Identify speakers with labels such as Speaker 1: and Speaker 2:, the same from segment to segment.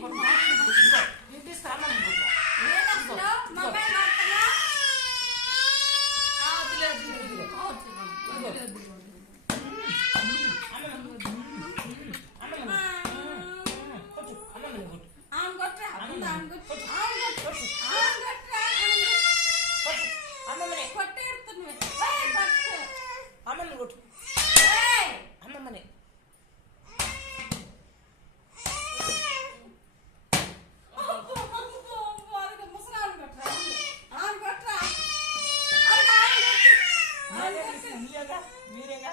Speaker 1: por más que me diga, yo te estaba hablando. ¿Qué
Speaker 2: es eso? No, mamá.
Speaker 1: Mm-hmm. Iya, iya.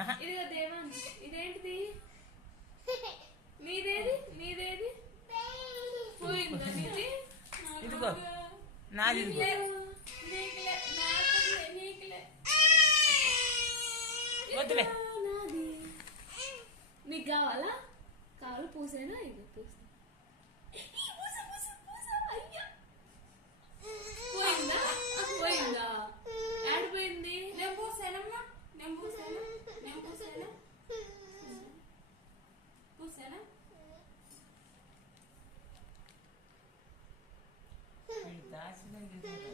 Speaker 1: ఇదిగో
Speaker 2: దేవా ఇదేంటిది నీదేది నీదేది
Speaker 1: ఇదిగో నాది వద్దులే
Speaker 2: కావాలా కాలు పూసేనా ఇది Pusa
Speaker 1: Ay, sí, no, no, no, no.